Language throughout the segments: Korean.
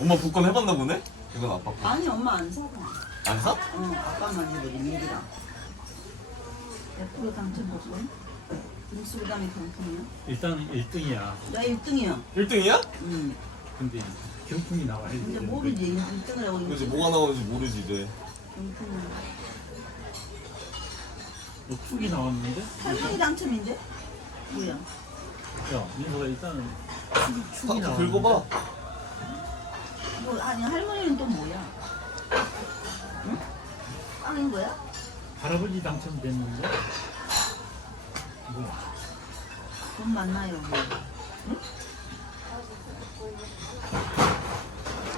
엄마 복권 해봤나 보네? 이건 아빠 거. 아니 엄마 안 사봐. 안 사? 어 아빠만 해버린 얘기랑. 100% 당첨 복권. 육수부담이 경품이야. 일단은 1등이야. 나 1등이야. 1등이야? 응. 근데 경품이 나와야 돼. 근데 모르지 1등이라고 그렇지 뭐가 나오는지 모르지 이제. 경품은. 뭐 툭이 나왔는데? 할머니 당첨인데? 뭐야? 야, 민서가 일단은 툭이, 툭이 다 나왔는데? 긁어봐. 뭐 아니 할머니는 또 뭐야? 응? 빵인 거야? 할아버지 당첨됐는데? 뭐야? 돈 많나요? 뭐. 응?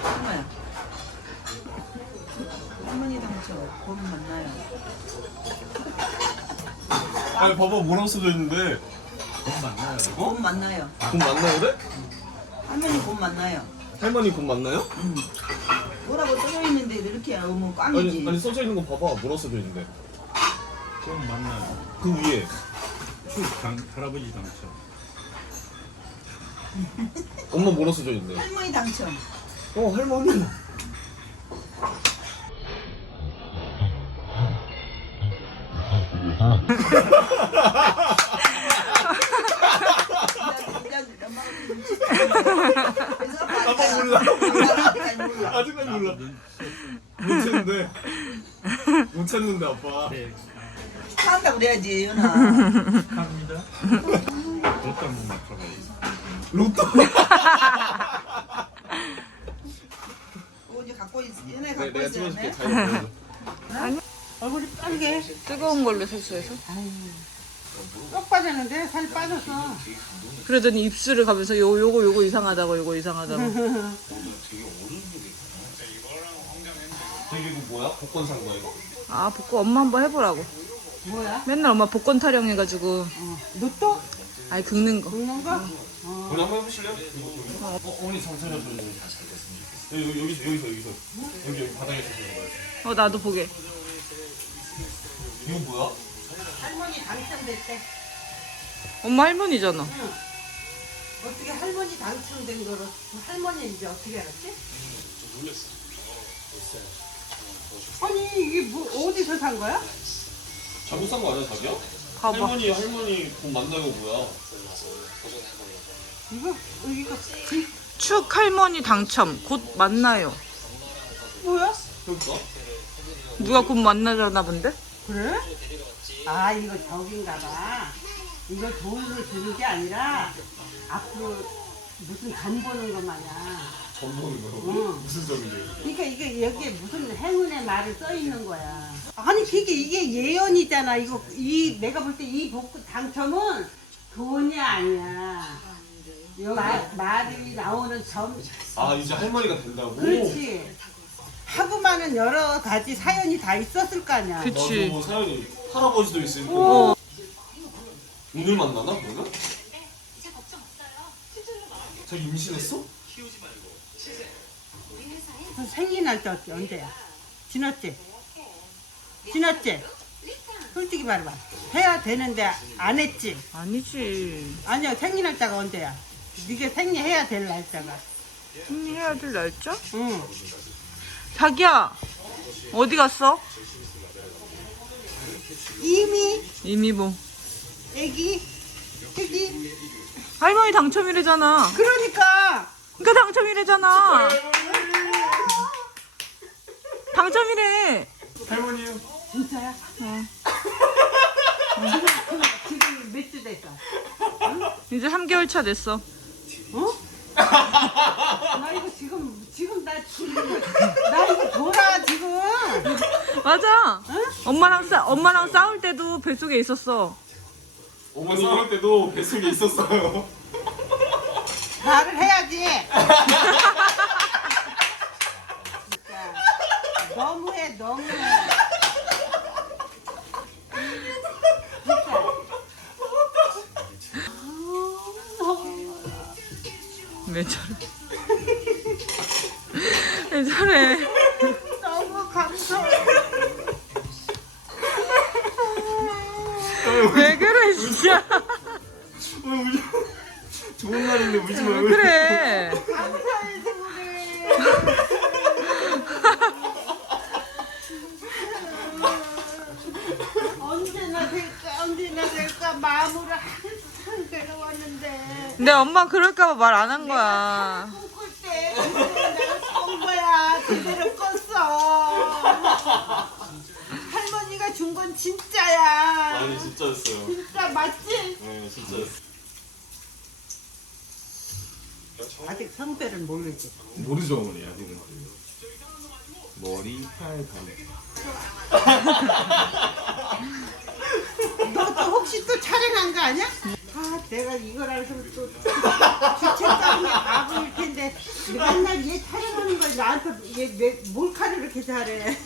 얼마야? 할머니 당첨 돈 많나요? 아니 봐봐 뭐라고 써져 있는데. 돈 많나요? 돈 맞나요 그래? 할머니 돈 많나요? 할머니 돈 맞나요? 응. 뭐라고 써져 있는데 이렇게 하면 꽝이지. 아니 아니 써져 있는 거 봐봐 뭐라고 써져 있는데. 돈 많나요? 그 위에. 툭 당, 할아버지 당첨. 엄마 뭐라고 써져 있는데. 할머니 당첨. 어 할머니. 이제 엄마가 눈치 채는 그래서 아빠 몰라. 아직까지 몰라. 몰라. 못 찾는데. 못 찾는데 아빠. 네, 한다 그래야지 연아. 합니다. 로또 한번 맞춰봐요. 로또. 어디 갖고 있 연애 네, 갖고 내가 찍어줄게. 잘 보여줘. 얼굴이 빨개. 뜨거운 걸로 세수해서 쏙 빠졌는데 살 빠졌어. 그러더니 입술을 가면서 요 요거 요거 이상하다고 요거 이상하다고 이거 뭐야? 복권 산 거야 이거? 아 복권 엄마 한번 해보라고 뭐야? 맨날 엄마 복권 타령해가지고 로또? 아이 긁는 거 먹는 거? 우리 한번 해보실래요? 어, 어머니 잠시만요. 여기 여기 여기서 여기서 여기서 여기 여기 바닥에서 거야. 어 나도 보게 이거 뭐야? 할머니 당첨됐대. 엄마 할머니잖아 어떻게 할머니 당첨된 거를 할머니 이제 어떻게 알았지? 아니 이게 뭐 어디서 산 거야? 잘못 산 거 아니야 자기야? 봐봐 할머니 할머니 돈 만나고 뭐야? 이거 이거 축 할머니 당첨 곧 만나요 뭐야? 그럴까? 누가 곧 만나려나 본데? 그래? 아 이거 저긴가 봐. 이거 돈으로 주는 게 아니라 앞으로 무슨 간 보는 것 마냥. 전 보는 거. 응. 무슨 점이지? 그러니까 이게 여기에 무슨 행운의 말을 써 있는 거야. 아니 그게 이게 예언이잖아. 이거 이 내가 볼 때 이 복권 당첨은 돈이 아니야. 여기 말이 나오는 점 아 이제 할머니가 된다고? 그렇지. 하고만은 여러 가지 사연이 다 있었을 거 아니야. 그- 그치. 뭐 사연이 할아버지도 있으니까. 어. 오늘 만나나 그러면? 자기 임신했어? 그 생리 날짜 어때? 언제야? 지났지? 지났지? 솔직히 말해봐. 해야 되는데 안 했지? 아니지 아니야 생리 날짜가 언제야? 네가 생리해야 될 날짜가. 승리해야 될 날짜? 응. 자기야 어디 갔어? 이미 이미 뭐 애기 애기 할머니 당첨이래잖아 그러니까 그러니까 당첨이래잖아 당첨이래 할머니요. 진짜야? 응. 지금 몇 주 됐어? 이제 3개월 차 됐어 어? 나 이거 지금 지금 나 지금 나 이거 돌아 지금. 맞아 엄마랑 싸 엄마랑 싸울 때도 뱃속에 있었어 어머니 이럴 때도 뱃속에 있었어요. 말을 해야지. 진짜 너무해 너무해. 왜 저래 왜 저래 너무 감사해. 왜 그래 진짜 좋은 날인데 울지 말고. 그래. 감사해서 그래. 언제나 될까 언제나 될까 마음으로 항상 괴로웠는데 근데 엄마 그럴까봐 말 안 한 거야. 꿈꿀 때 내가 쏜 거야 제대로 껐어 할머니가 준 건 진짜야 아니 진짜였어요. 진짜 맞지? 네 진짜였어. 아직 성별을 모르지. 모르죠 어머니 아직은. 머리, 팔, 다. 너또 혹시 또 촬영한 거 아니야? 아 내가 이걸 알고는 또 주책감이 바보일 텐데 맨날 얘 촬영하는 걸 나한테 얘 내- 몰카를 이렇게 잘해